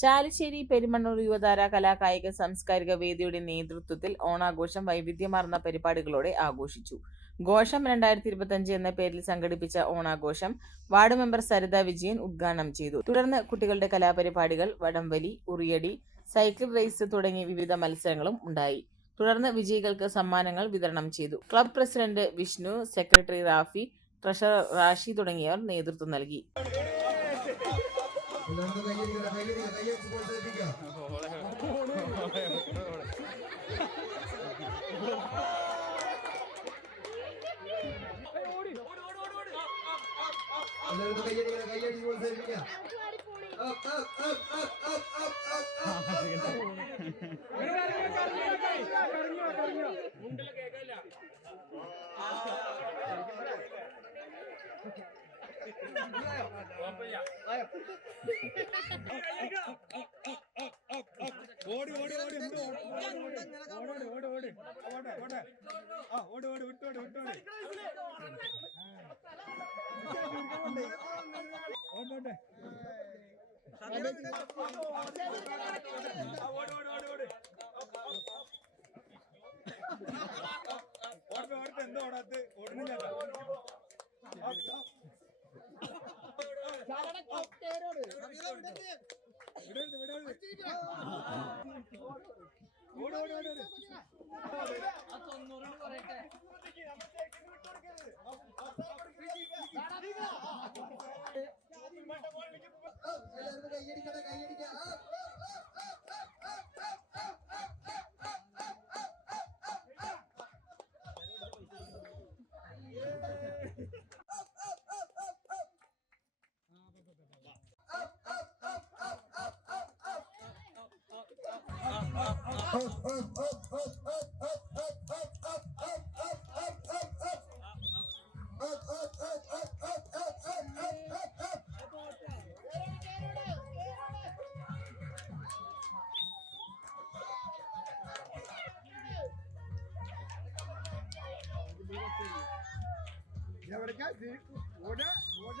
ചാലിശ്ശേരി പെരുമണ്ണൂർ യുവതാര കലാകായിക സാംസ്കാരിക വേദിയുടെ നേതൃത്വത്തിൽ ഓണാഘോഷം വൈവിധ്യമാർന്ന പരിപാടികളോടെ ആഘോഷിച്ചു. ഘോഷം രണ്ടായിരത്തി ഇരുപത്തിയഞ്ച് എന്ന പേരിൽ സംഘടിപ്പിച്ച ഓണാഘോഷം വാർഡ് മെമ്പർ സരിത വിജയൻ ഉദ്ഘാടനം ചെയ്തു. തുടർന്ന് കുട്ടികളുടെ കലാപരിപാടികൾ വടംവലി ഉറിയടി സൈക്കിൾ റേസ് തുടങ്ങി വിവിധ മത്സരങ്ങളും ഉണ്ടായി. തുടർന്ന് വിജയികൾക്ക് സമ്മാനങ്ങൾ വിതരണം ചെയ്തു. Club president Vishnu secretary Rafi treasurer Rashi തുടങ്ങിയവർ നേതൃത്വം നൽകി. രണ്ടാമത് കയ്യെടുക്കുക കയ്യെടുക്കുക കയ്യെ പ്രോത്സാഹിപ്പിക്കുക എല്ലാവരും കയ്യടിക്കുക കയ്യടി പ്രോത്സാഹിപ്പിക്കുക മുണ്ടിലൊക്കെ ഓടി ഓടി ഓടി എന്ത് ഓടി ഓടി ഓടി ഓടി ഓടി ആ ഓടി ഓടി വിട്ടോടി വിട്ടോടി ഓണ്ടോട്ടെ ഓടി ഓടി ഓടി ഓടി കൈയടിക്കട കൈ ఎవరికైతే ఓడ ఓడ